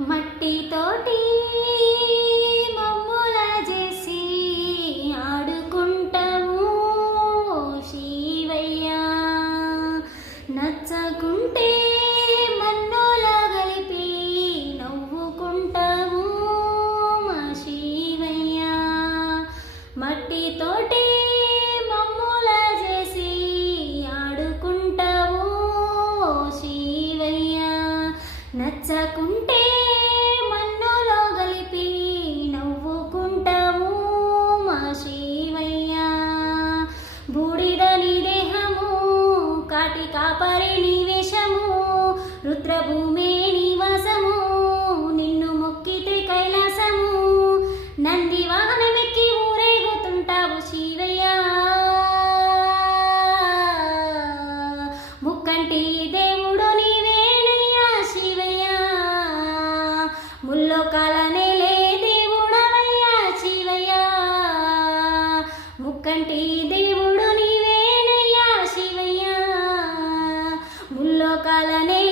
మట్టితోటి మమ్ముల చేసి ఆడుకుంటాము శివయ్య. నచ్చకుంటే మన్నుల కలిపి నవ్వుకుంటాము మా శివయ్య. మట్టితోటి మమ్ముల చేసి ఆడుకుంటాము శివయ్య. నచ్చకుంటే మన్నులో కలిపి నవ్వుకుంటాము మా శివయ్య. బూడిద నీ దేహము, కాటి కాపరి నీ వేషము, రుద్రభూమే నివాసము, నిన్ను మొక్కితే కైలాసము. నంది వాహనమెక్కి ఊరేగుతుంటావు శివయ్య. ముక్కంటి దేవుడు నీవేనయ్యా శివయ్య. ముల్లోకాలనే లే దేవుడవయ్యా శివయ్య. ముక్కంటి దేవుడు నీవేనయ్యా శివయ్య. ముల్లోకాలనే